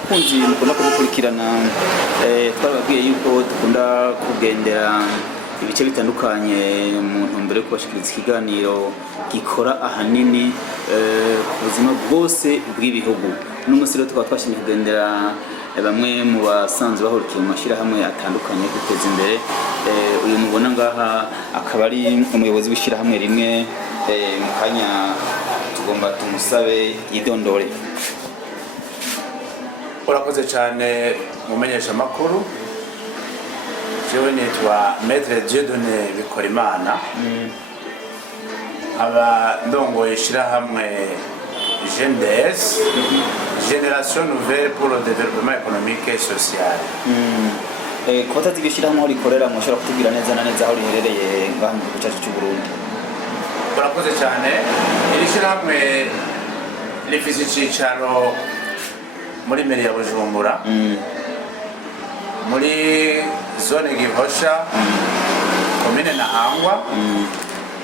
bakunzi mukunda kudukurikirana twababwiye yuko dukunda kugendera ibice bitandukanye mu ntumbero yo kubashikiriza ikiganiro gikora ahanini ku buzima bwose bw'ibihugu. N'umunsi rero tukaba twashimye kugendera bamwe mu basanzwe bahurikiye mu mashyirahamwe atandukanye yo guteza imbere. Uyu mubona ngaha akaba ari umuyobozi w'ishyirahamwe rimwe, mu kanya tugomba tumusabe yidondore. Urakoze cyane mumenyesha makuru. Jewe nitwa Maître Dieudonné Bikorimana, aba ndongoye ishyirahamwe GNDS, Génération Nouvelle pour le Développement Économique et Social. Kuba tazi ishyirahamwe aho rikorera mushobora kutubwira neza na neza aho riherereye ngaha mu gihugu cyacu cy'u Burundi? Urakoze cyane. Iri shyirahamwe rifise icyicaro muri meri ya Bujumbura, muri zone Gihosha, komine Ntahangwa,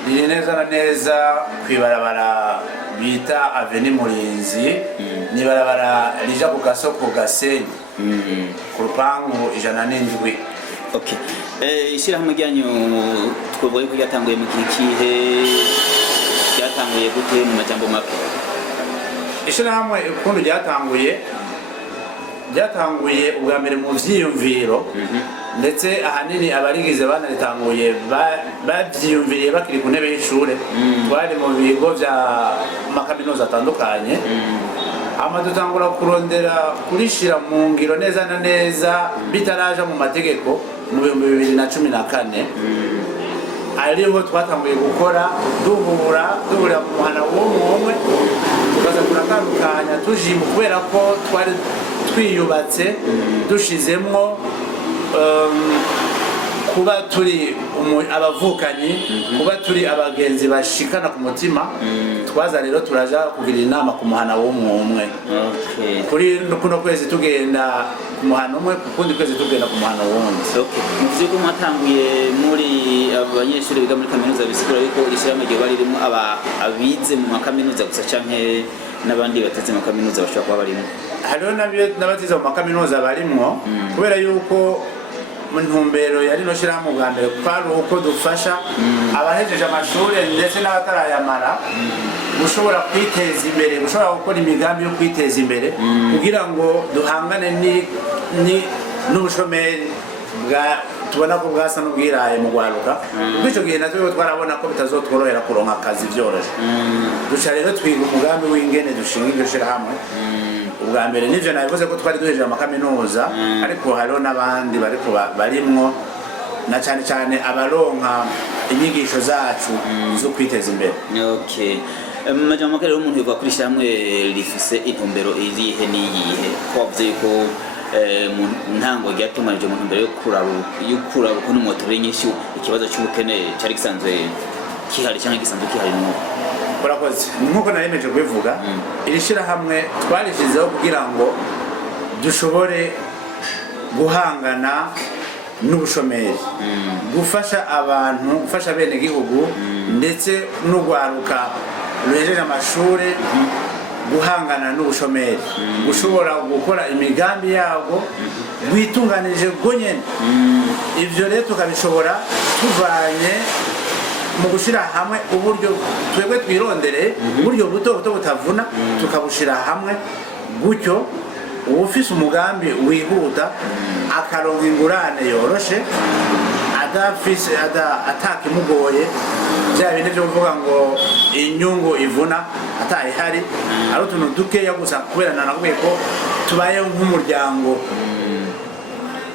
riri neza na neza kwibarabara bita Avenue Murinzi, ni barabara rija ku gasoko Gasenyi, ku rupangu 107. Okay. Ishyirahamwe ryanyu twavuye ko ryatanguye mu kihe, ryatanguye gute mu majambo make? Ishyirahamwe ukuntu ryatanguye ubwa mbere mu vyiyumviro, ndetse ahanini abarigize banaritanguye bavyiyumviriye bakiri ku ntebe y'ishure. Twari mu bigo vya makaminuza atandukanye, hama dutangura kurondera kurishira mu ngiro neza na neza bitaraja mu mategeko mu 2014. Ariho twatanguye gukora duhura ku muhana w'umwe, tukaza kuratandukanya tujimu kubera ko twari twiyubatse dushizemwo kuba turi abavukanyi, kuba turi abagenzi bashikana ku mutima. Twaza rero turaja kugira inama ku muhana w'umwe. Kuri kuno kwezi tugenda ku muhana umwe, kukundi kwezi tugenda ku muhana wundi. Muvuze ko mwatanguye muri abanyeshuri biga muri kaminuza, bisigura yuko ishyirahamwe ryo baririmo abize mu makaminuza gusa canke n'abandi bateze mu makaminuza bashobora kuba barimo? Hariho n'abatize mu makaminuza barimwo, kubera yuko mu ntumbero yari no shyirahamwe bwa mbere kwari uko dufasha abahejeje amashuri ndetse n'abatarayamara gushobora kwiteza imbere, gushobora gukora imigambi yo kwiteza imbere, kugira ngo duhangane n'ubushomeri tubona ko bwasa n'ubwiraye mu Rwaruka. Kuko icyo gihe natwe twarabona ko bitazotworohera kuronka akazi byoroshye. Duca rero twiga umugambi w'ingene dushinga iryo shyirahamwe. Ubwa mbere nivyo nabivuze ko twari duhejeje amakaminuza, ariko hariho n'abandi barimwo, na cyane cyane abaronka inyigisho zacu zo kwiteza imbere. Okay. Majambo make rero umuntu yovuga kuri ishyirahamwe rifise intumbero irihe n'iyihe? Ko wavuze yuko mu ntango ryatunganije mu ntumbero yo kuraba ukuntu mwotorera inyishu ikibazo cy'ubukene cyari gisanzwe kihari cyangwa gisanzwe kihari n'ubu. Urakoze. Nkuko naremeje kubivuga, iri shyirahamwe twarishizeho kugira ngo dushobore guhangana n'ubushomeri, gufasha abantu, gufasha bene gihugu ndetse n'urwaruka ruhejeje amashuri guhangana n'ubushomeri, gushobora gukora imigambi yabo rwitunganije bwo nyene. Ivyo rero tukabishobora tuvanye mu gushira hamwe uburyo twebwe twirondere, uburyo buto butavuna, tukabushira hamwe gutyo ufise umugambi wihuta akaronka ingurane yoroshe, atakimugoye, bya bindi byo kuvuga ngo inyungu ivuna atayihari, ari utuntu dukeya gusa, kubera nakubwiye ko tubayeho nk'umuryango,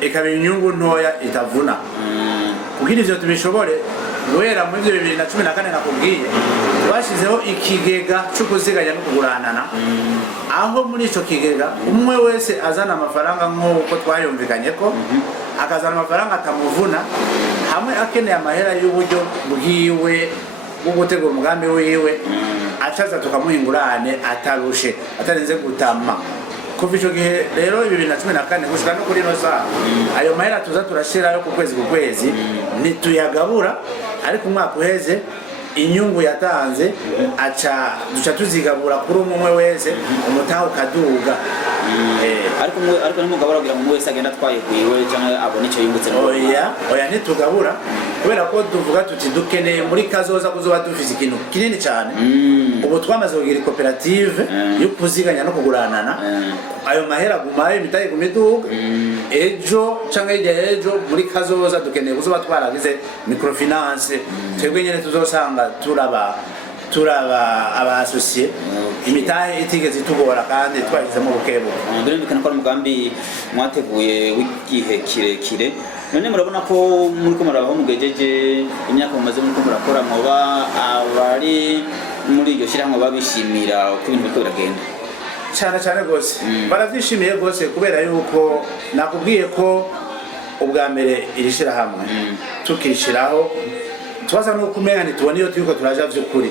ikaba inyungu ntoya itavuna. Kugira ivyo tubishobore, guhera muri 2014 nakubwiye twashizeho ikigega cyo kuziganya no kuguranana, aho muri ico kigega umwe wese azana amafaranga nk'uko twayumvikanye ko, akazana amafaranga atamuvuna, hamwe akeneye amahera y'uburyo bwiwe bwo gutegura umugambi wiwe, acaza tukamuha ingurane atarushe, atarenze gutama. Kuva ico gihe rero 2014 gushika no kuri no saa, ayo mahera tuza turashirayo ku kwezi ntituyagabura, ariko umwaka uheze inyungu yatanze duca tuzigabura kuri umwe wese, umutaho kaduga. ariko nimugabura kugira ngo wese agenda twayiguye cyangwa abone icyo yungutse. Oya ntitugabura kubera ko tuvuga tuti dukeneye muri kazoza kuzoba dufise ikintu kinini cyane. Ubu twamaze kugira koperative yo kuziganya no kuguranana, ayo mahera gumaye imitaye ku miduga, ejo cyangwa ejo muri kazoza dukeneye kuzoba twaragize microfinance, twebwe nyene tuzosanga turaba aba associé imitahe itigeze itugora kandi twagizemo bukebuke. Birumvikana ko ari umugambi mwateguye w'igihe kirekire. None murabona ko muri ko murabaho mugejeje imyaka mumaze muri ko murakora, muba abari muri iryo shyirahamwe babishimira uko ibintu biriko biragenda cyane gose. Baravyishimiye gose kubera yuko nakubwiye ko ubwa mbere iri shyirahamwe tukishiraho twaza no kumenya ntitubona iyo turiko turaja vy'ukuri,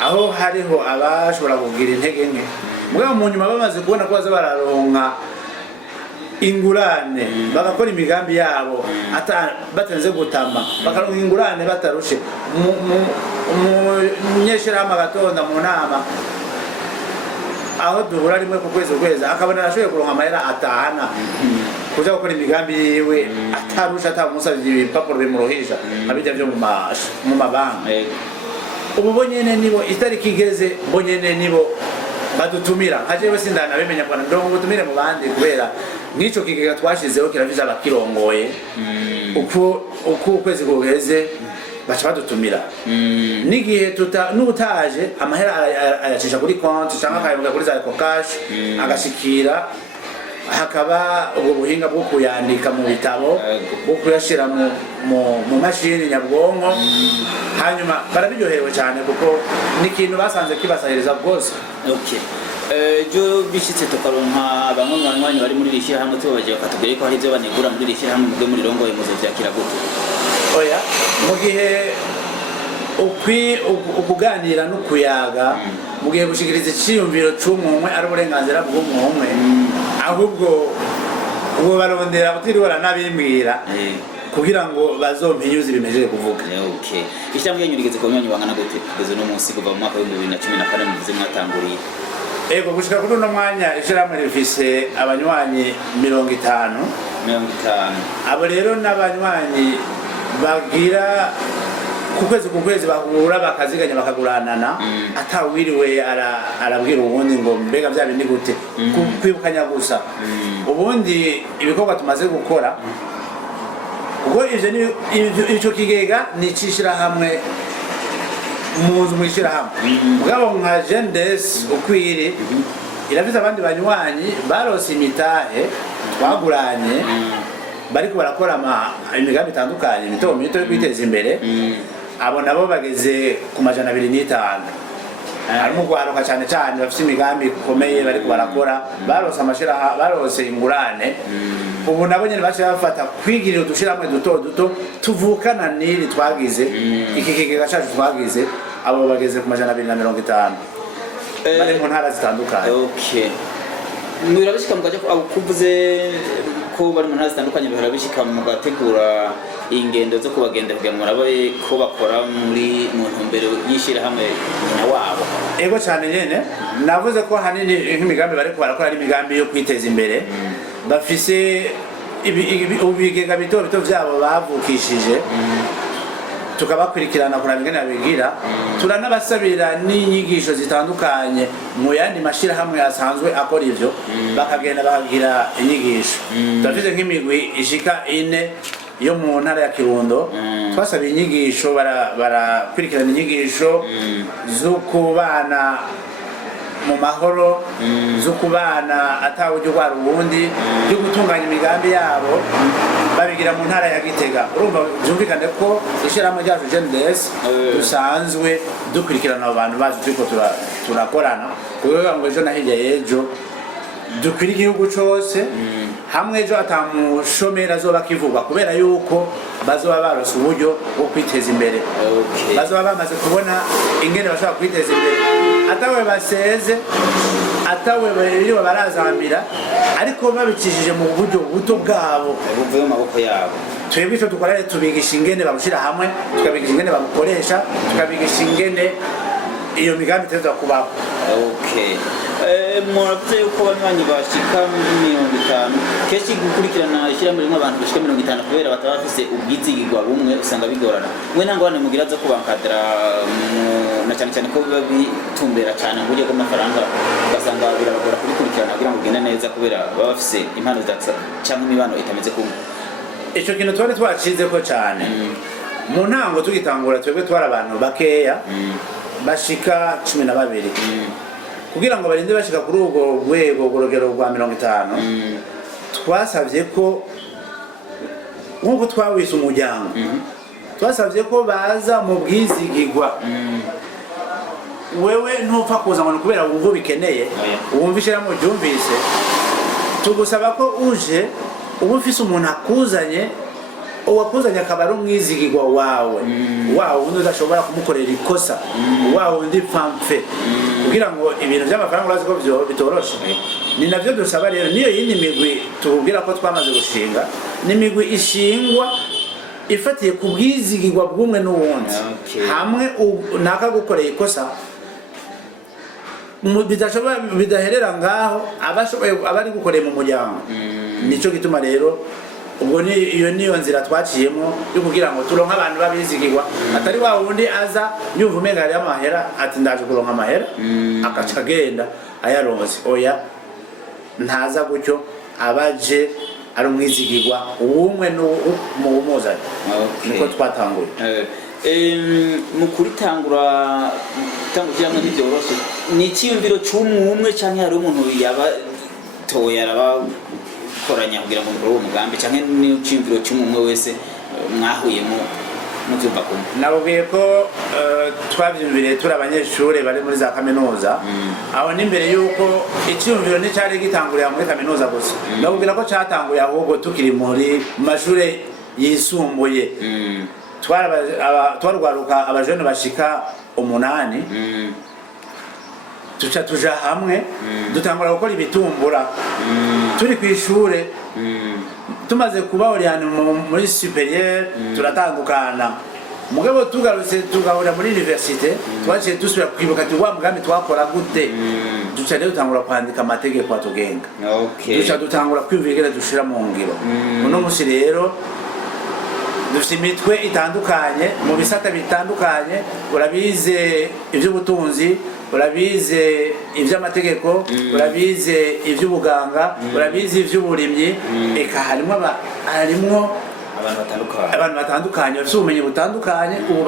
aho hariho abashobora kugira intege nke mugabo mu nyuma bamaze kubona ko baza bararonka ingurane bagakora imigambi yabo batenze gutama, bakaronka ingurane batarushe. Umunyeshirahamwe agatonda mu nama aho duhura rimwe ku kwezi akabona arashoboye kuronka amahera atahana kuja gukora imigambi yiwe atarusha atamusavye ibipapuro bimurohisha abijya byo mu mabanki. Ubu bonyene nibo itariki igeze, bonyene nibo badutumira hajewe sindana bimenya bwana ndongo gutumire mu bandi kubera nico kigega twashizeho kiraviza abakirongoye uko ukwezi guheze bacha badutumira nigihe n'ubutaje amahera ayacisha kuri konti cyangwa akayibuka kuri za cash agashikira, hakaba ubwo buhinga bwo kuyandika mu bitabo bwo kuyashira mu mashini nyabwonko, hanyuma barabiryoherewe cyane kuko ni ikintu basanze kibasahiriza bwose. Jo bishitse tukaronka bamwe mu banywanyi bari muri rishyira hamwe tubabaje bakatubwira ko hari ibyo banegura muri rishyira hamwe mubwe muri rongoye muzovyakira gute? Oya mu gihe ukuganira no kuyaga mu gihe gushikiriza iciyumviro c'umwe ari uburenganzira bw'umwe, ahubwo ubu barondera kutiriwara nabimbwira kugira ngo bazompinyuze bimejeje kuvuga. Ishyamwe yanyurigeze ku banywanyi bangana gute kugeza no munsi kuva mu mwaka wa 2014 muvuze mwatanguriye? Gushika kuri uno mwanya ishyirahamwe rifise abanywanyi 50. Abo rero n'abanywanyi bagira ku kwezi bahura bakaziganya bakaguranana atawiriwe arabwira ubundi ngo mbega bya bindi gute kwibukanya gusa. Ubundi ibikorwa tumaze gukora ubwo icyo kigega ni cishirahamwe muzu mwishirahamwe mugabo nka Gendes ukwiri irafise abandi banywanyi barose imitahe twaguranye bariko barakora imigambi itandukanye mito yo kwiteza imbere. Abo nabo bageze ku 205 harimo gwaruka cyane bafite imigambi ikomeye bariko barakora, barose ingurane. Ubu nabo nyene baje bafata kwigirira udushiramwe duto tuvukana niri twagize iki kigega cyacu twagize. Abo bageze ku 250 bari mu ntara zitandukanye. Mwirabishika mugaje kuvuze ko bari mu ntara zitandukanye birabishika mugategura ingendo zo kubagenda kugira ngo murabe ko bakora muri mu ntumbero yishira hamwe nyina wabo. Cyane nyene navuze ko hanini nk'imigambi bari barakora ari imigambi yo kwiteza imbere, bafise ubigega bito vyabo bavukishije tukabakurikirana kuraba ingene babigira, turanabasabira n'inyigisho zitandukanye mu yandi mashirahamwe asanzwe akora ivyo bakagenda bakagira inyigisho. Turafise nk'imigwi ishika 4 yo mu ntara ya Kirundo twasaba inyigisho barakurikirana inyigisho zo kubana mu mahoro, zo kubana atawujya gwara ubundi, yo gutunganya imigambi yabo babigira mu ntara ya Gitega. Urumva byumvikane ko ishyirahamwe ryacu Gendes dusanzwe dukurikirana abantu bacu turiko turakorana kugira ngo ejo na hirya y'ejo dukwira igihugu cose hamwe ejo atamushomera azoba kivugwa kubera yuko bazoba barose uburyo bwo kwiteza imbere. Bazoba bamaze kubona ingene bashaka kwiteza imbere atawe baseze atawe bari barazambira ariko babicishije mu buryo buto bwabo buvuye mu maboko yabo. Twebwe icyo dukora tubigisha ingene babushira hamwe, tukabigisha ingene babukoresha, tukabigisha ingene iyo migambi iteza kubaho. Muravuze yuko banywanyi bashika 50 kenshi gukurikirana ishyirahamwe rimwe abantu bashika 50 kubera bataba bafise ubwizigirwa bumwe usanga bigorana mwe nangwane mugira zo kubankadra na cyane ko biba bitumbera cyane mu buryo bw'amafaranga ugasanga birabagora kubikurikirana kugira ngo ugende neza kubera baba bafise impano zatsa cyangwa imibano itameze kumwe. Ico kintu twari twacize ko cyane mu ntango tugitangura twebwe twari abantu bakeya bashika 12 kugira ngo barinde bashika kuri ubwo rwego gorogero rwa 50 twasavye ko nkuko twawise umuryango twasavye ko baza mu bwizigirwa wewe ntupfa kuza ngo kubera wumva bikeneye wumvishira mu byumvise tugusaba ko uje ubu ufise umuntu akuzanye uwakuzanye akaba ari umwizigirwa wawe wawe undi udashobora kumukorera ikosa wawe undi pamfe kugira ngo ibintu by'amafaranga urazi ko byo bitoroshe ni navyo dusaba rero niyo yindi migwi tubwira ko twamaze gushinga ni migwi ishingwa ifatiye ku bwizigirwa bw'umwe n'uwundi hamwe nakagukoreye ikosa bidaherera ngaho abari gukoreye mu muryango nico gituma rero ubwo niyo nzira twaciyemo yo kugira ngo turonka abantu babizigirwa atari wa wundi aza yumva umenga ari amahera ati ndaje kuronka amahera akaca agenda ayaronse oya ntaza gutyo abaje ari umwizigirwa umwe mu muzanye niko twatanguye mu kuritangura cyangwa ntibyoroshe ni icyiyumviro cy'umwe cyangwa hari umuntu yaba toya araba koranya kugira ngo uwo mugambi cyangwa ni icyiyumviro cy'umwe wese mwahuyemo mubyumva kumwe. Nabwiye ko twabyumvire turi abanyeshuri bari muri za kaminuza aho n'imbere yuko icyiyumviro nticyari gitangurira muri kaminuza gusa nabwira ko cyatanguye ahubwo tukiri muri mashuri yisumbuye twarwaruka abajene bashika 8 tuja hamwe dutangura gukora ibitumbura turi kwishure tumaze kuba oriane muri superieur turatandukana mugabo tugarutse tugahura muri universite twaciye dusubira kwibuka ati wa mugambi twakora gute duca rero dutangura kwandika amategeko atugenga duca dutangura kwivigera dushira mu ngiro uno musi rero dufite imitwe itandukanye mu bisata bitandukanye urabize iby'ubutunzi urabize iby'amategeko urabize iby'ubuganga urabize iby'uburimyi eka harimo abantu batandukanye bafite ubumenyi butandukanye ubu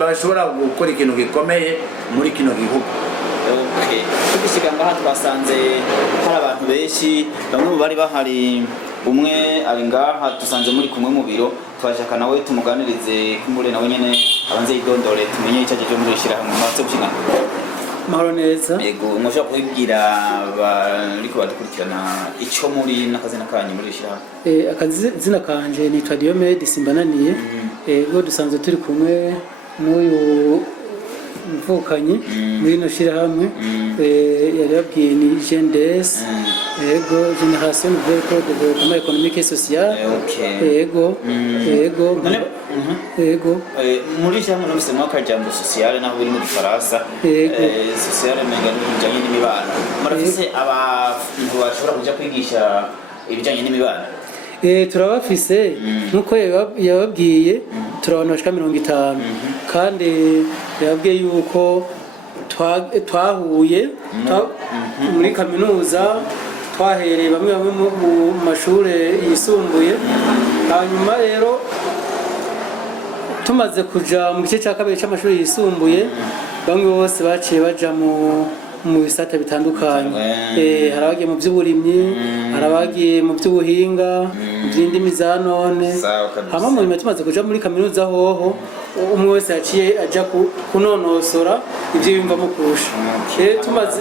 bashobora gukora ikintu gikomeye muri kino gihugu. Tugishika ngaha twasanze hari abantu benshi bamwe mu bari bahari umwe ari ngaha dusanze muri kumwe mu biro twashaka nawe tumuganirize kumure nawe nyene abanze yidondore tumenye icyaje cyo muri shira hamwe matse gushika mahoro neza. Yego mushaka kubwira bariko badukurikirana ico muri nakazina kanyu muri shira hamwe. Akazina kanje ni Diomede Simbananiye. Bo dusanze turi kumwe n'uyu mvukanyi muri no shira hamwe yari yabwiye ni GNDS ego Generation Nouvelle pour le Développement Économique et Social ego muri jambo no musema kajambo social naho biri mu Faransa social menga n'ibijanye n'imibano murafise abantu bashobora kuja kwigisha ibijanye n'imibano. Turabafise nkuko yababwiye turabana bashika 50 kandi yabwiye yuko twahuye muri kaminuza twahereye bamwe mu mashuri yisumbuye hanyuma rero tumaze kuja mu gice cya kabiri cy'amashuri yisumbuye bamwe bose baciye baja mu bisata bitandukanye hari abagiye mu by'uburimyi hari abagiye mu by'ubuhinga mu by'indimi za none hama mu nyuma tumaze kuja muri kaminuza hoho umwe wese yaciye aja kunonosora ibyo yumvamo kurusha tumaze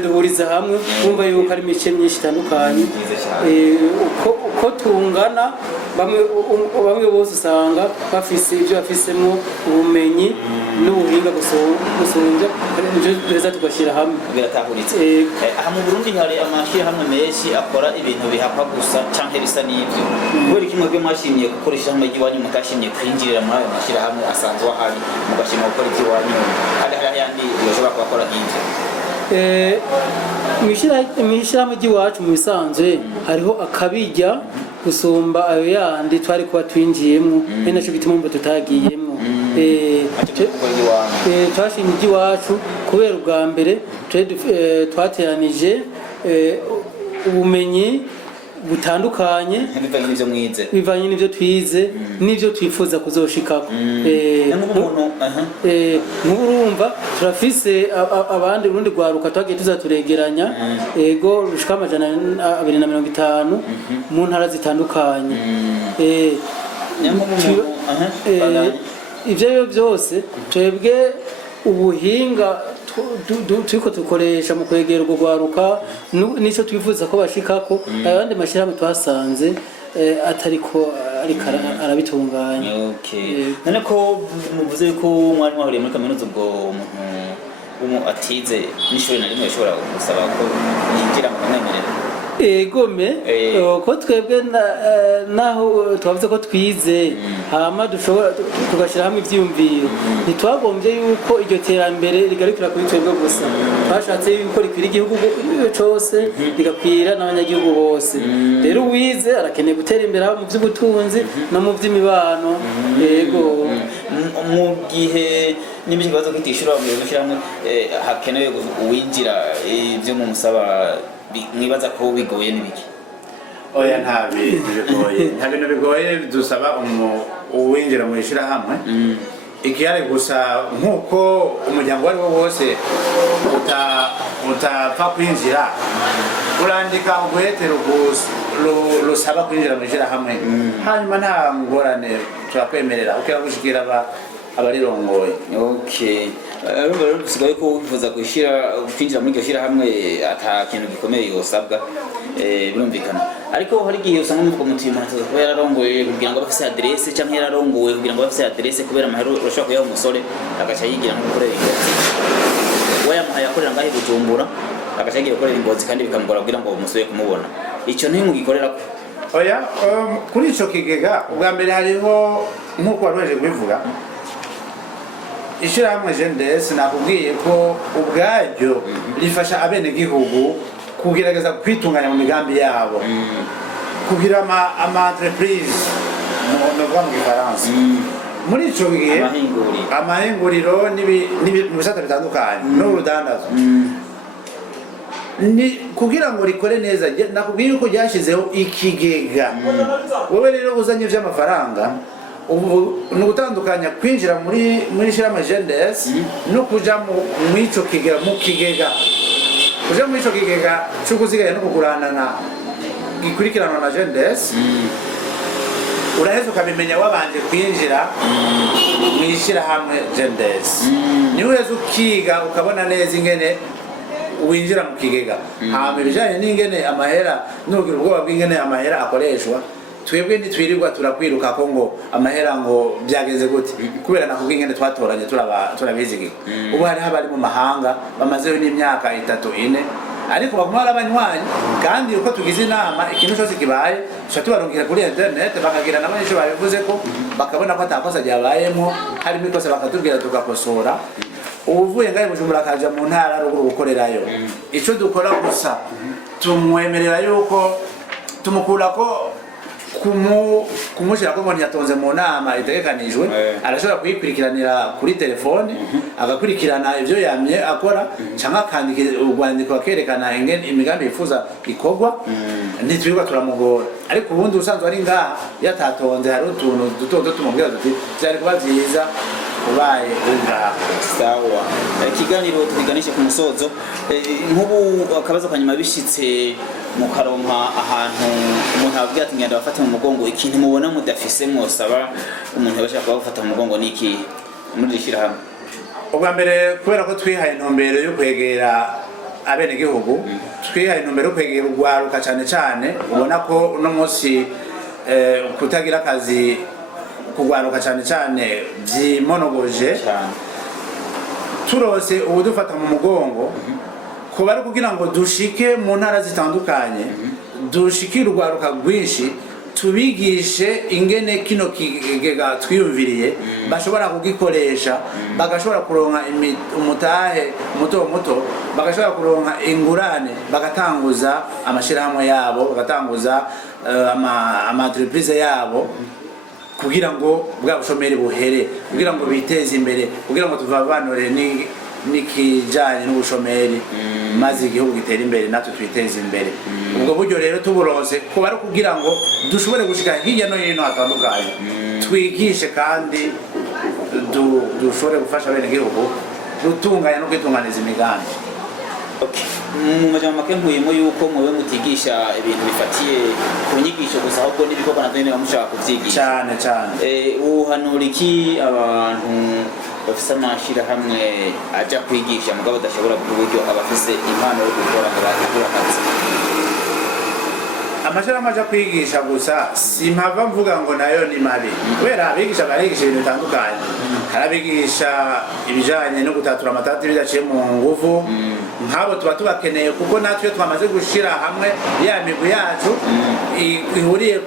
duhuriza hamwe bumva yuko ari imice myinshi itandukanye uko tungana bamwe bose usanga bafise ibyo bafisemo ubumenyi n'ubuhinga gusumbya ibyo duheza tugashyira hamwe biratahuritse. Aha mu Burundi hari amashyirahamwe menshi akora ibintu bihakwa gusa canke bisa n'ibyo kubera kimwe byo mwashimye gukoresha hamwe iwanyu mutashimye kwinjirira muri ayo mashyirahamwe asanzwe ahari mugashima gukora iby'iwanyu hari ayandi bashobora kubakora nk'ibyo. mw'ishyirahamwe ry'iwacu mu bisanzwe hariho akabijya gusumba ayo yandi twari kuba twinjiyemo ari nacyo gituma mba tutagiyemo twashimye iby'iwacu kubera ubwa mbere twateranije ubumenyi butandukanye bivanye n'ibyo twize n'ibyo twifuza kuzoshikako nk'urumva turafise abandi urundi rwaruka twagiye tuzaturegeranya ego rushika 250 mu ntara zitandukanye ivyo byose twebwe ubuhinga turiko dukoresha mu kwegera urwo rwaruka nico twifuza ko bashikako abandi mashyirahamwe twasanze atariko ariko arabitunganya. None ko muvuze ko mwari mwahuriye muri kaminuza ubwo umuntu atize n'ishuri na rimwe yashobora gusaba ko yinjira mu kamwemerera egome ko twebwe naho twavuze ko twize hama dushobora tugashyira hamwe ivyiyumviro ntitwagombye yuko iryo terambere rigarukira kuri twebwe gusa twashatse yuko rikwira igihugu cyose rigakwira n'abanyagihugu bose rero uwize arakeneye gutera imbere haba mu by'ubutunzi no mu by'imibano yego mu gihe n'ibindi bibazo kwitishura mu gushyira hamwe hakenewe uwinjira ibyo mu musaba mwibaza ko bigoye n'ibiki? Oya nta bintu bigoye dusaba uwinjira mu ishyirahamwe ikiyari gusa nk'uko umuryango wari wo wose utapfa kwinjira urandika urwete rusaba kwinjira mu ishyirahamwe hanyuma nta ngorane turakwemerera ukira gushikira abarirongoye. Urumva rero dusigaye ko wifuza kwinjira muri iryo shyirahamwe ata kintu gikomeye yosabwa birumvikana ariko hari igihe usanga umuntu ataza kuba yararongoye kugira ngo bafise adresse cyangwa yararongowe kugira ngo bafise adresse kubera amahero urashobora kuyaha umusore agaca yigira nko gukorera ingozi wayamuhaye akorera ngaho Bujumbura agaca yigira gukorera ingozi kandi bikamugora kugira ngo umusore kumubona icyo ntimugikorera ko oya kuri ico kigega ubwa mbere hariho nk'uko waroje kubivuga ishyirahamwe Gendes nakubwiye ko ubwaryo rifasha abenegihugu kugerageza kwitunganya mu migambi yabo kugira ama entreprise mu Gifaransa muri ico gihe amahinguriro mu bisata bitandukanye n'urudandazo ni kugira ngo rikore neza nakubwiye ko ryashizeho ikigega wowe rero uzanye vy'amafaranga ubu nugutandukanya kwinjira muri shyirahamwe Gendes no kuja mu ico kigega kuja mu ico kigega cyo kuziganya no kuguranana gikurikirana na Gendes uraheza ukabimenya wabanje kwinjira mu ishyirahamwe Gendes niwe uheza ukiga ukabona neza ingene winjira mu kigega hama ibijanye n'ingene amahera n'ugira ubwoba bw'ingene amahera akoreshwa twebwe ntitwirirwa turakwiruka ko ngo amahera ngo byageze gute kubera nakubwiye ingene twatoranye turabizigirwa ubu hari abari mu mahanga bamazeho n'imyaka 3-4 ariko bagumara abanywanyi kandi uko tugize inama ikintu cyose kibaye tubarungikira kuri internet bakagira nabo nico babivuze ko bakabona ko atakosa ryabayemo harimo ikosa bakatubwira tukakosora uvuye ngaye Bujumbura akaja mu ntara ruguru gukorerayo ico dukora gusa tumwemerera yuko tumukura ko kumushyira ko umuntu yatonze mu nama itegekanijwe arashobora kuyikurikiranira kuri telefone agakurikirana ibyo yamye akora cyangwa akandika urwandiko akerekana imigambi yifuza ikorwa ntitwirirwa turamugora ariko ubundi usanzwe ari ngaha yatatonze hari utuntu duto tumubwira tuti byari kuba byiza ubaye ngaha. Sawa ikiganiro tubiganishe ku musozo nk'ubu akabazo kanyuma bishitse mukaronka ahantu umuntu avuga ati ngenda bafata mu mugongo ikintu mubona mudafise mwosaba umuntu yabashaka gufata mu mugongo niki muri rishyirahamwe? Ubwa mbere kubera ko twihaye intumbero yo kwegera abenegihugu twihaye intumbero yo kwegera urwaruka cyane ubona ko uno munsi kutagira akazi kugwaruka cyane byimonogoje turose ubu dufata mu mugongo kuba ari kugira ngo dushike mu ntara zitandukanye dushikire urwaruka rwinshi tubigishe ingene kino kigega twiyumviriye bashobora kugikoresha bagashobora kuronka umutahe muto bagashobora kuronka ingurane bagatanguza amashirahamwe yabo bagatanguza ama entreprise yabo kugira ngo bwa bushomeri buhere kugira ngo biteze imbere kugira ngo tuvavanure nikijanye n'ubushomeri maze igihugu gitera imbere natwe twiteze imbere ubwo buryo rero tuburonse ko bari kugira ngo dushobore gushika hirya no hino hatandukanye twigishe kandi dushobore gufasha bene gihugu gutunganya no kwitunganiza imigambi. Mu majambo make nkuyemo yuko mwowe mutigisha ibintu bifatiye ku nyigisho gusa ahubwo n'ibikorwa navyo nyene bamushaka kuvyigisha cyane uhanura iki abantu bafise amashirahamwe aja kwigisha mugabo adashobora ku buryo abafise impano yo gukora ngo bakora akazi? Amashirahamwe aja kwigisha gusa simpava mvuga ngo nayo ni mabi kubera abigisha barigisha ibintu bitandukanye harabigisha ibijanye no gutatura amatati bidaciye mu nguvu nk'abo tuba tubakeneye kuko natwe twamaze gushira hamwe ya migwi yacu ihuriye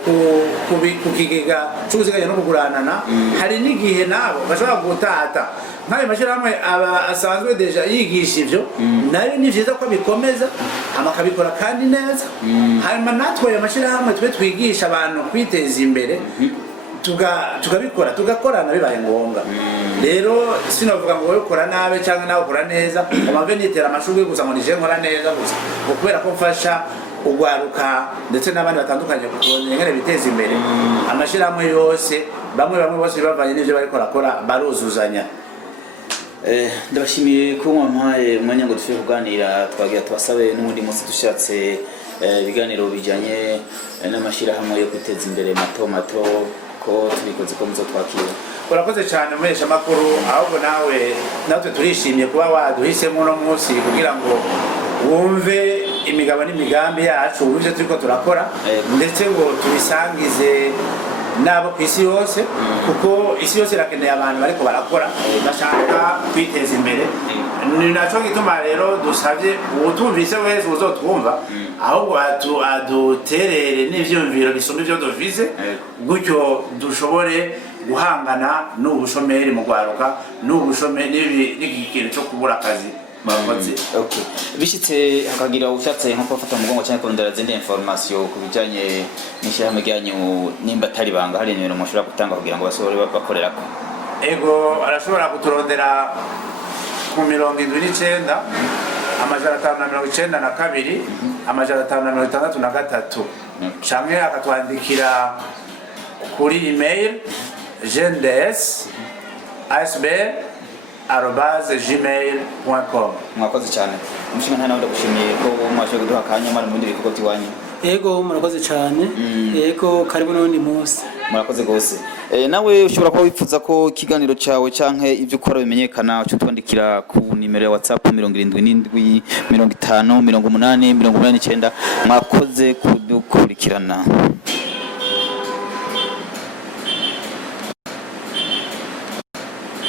ku kigega c'ubuziganya no kuguranana hari n'igihe nabo bashobora gutata nk'ayo mashirahamwe aba asanzwe deja yigisha ivyo nayo ni vyiza ko bikomeza amakabikora kandi neza hanyuma natwe ayo mashirahamwe tube twigisha abantu kwiteza imbere tugabikora tugakorana bibaye ngombwa rero sinovuga ngo wowe ukora nabe cyangwa nawe ukora neza amave nitera amashuri gusa ngo nije nkora neza gusa kubera ko mfasha ugwaruka ndetse n'abandi batandukanye kongera biteza imbere amashirahamwe yose bamwe bose bavanye n'ivyo bariko barakora baruzuzanya. Ndabashimiye ko mwampaye umwanya ngo dufite kuganira twagira tubasabe n'ubundi munsi dushatse ibiganiro bijanye n'amashirahamwe yo kwiteza imbere mato ko tubikoze ko muzo twakira. Urakoze cyane umesha makuru ahubwo natwe turishimye kuba waduhisemo no munsi kugira ngo wumve imigabo n'imigambi yacu uje turiko turakora ndetse ngo tubisangize nabo kwisi yose kuko isi yose irakeneye abantu bariko barakora bashaka kwiteza imbere ni naco gituma rero dusavye utumvise wese uzotwumva ahubwo aduterere n'ivyumviro bisumba ivyo dufise gutyo dushobore guhangana n'ubushomeri mu gwaruka n'ubushomeri n'ikintu cyo kubura akazi bakoze. Bishitse hakagira ushatse nko bafata umugongo cyane kurondera zindi information ku bijanye n'ishyirahamwe ryanyu nimba atari banga hari ibintu mushobora gutanga kugira ngo basohore bakorera ko? Ego arashobora kuturondera ku 79 amajana 592 amajana 563 canke akatwandikira kuri email gendes@gmail.com. Mwakoze cyane umushinga nta nawe ndagushimiye ko mwashoboye kuduha akanya muri mundi bikorwa by'iwanyu. Ego murakoze cyane ego karibu n'undi munsi murakoze gose. Nawe ushobora kuba wifuza ko ikiganiro cyawe canke ibyo ukora bimenyekana cyo twandikira ku nimero ya WhatsApp 77 50 80 89. Mwakoze kudukurikirana.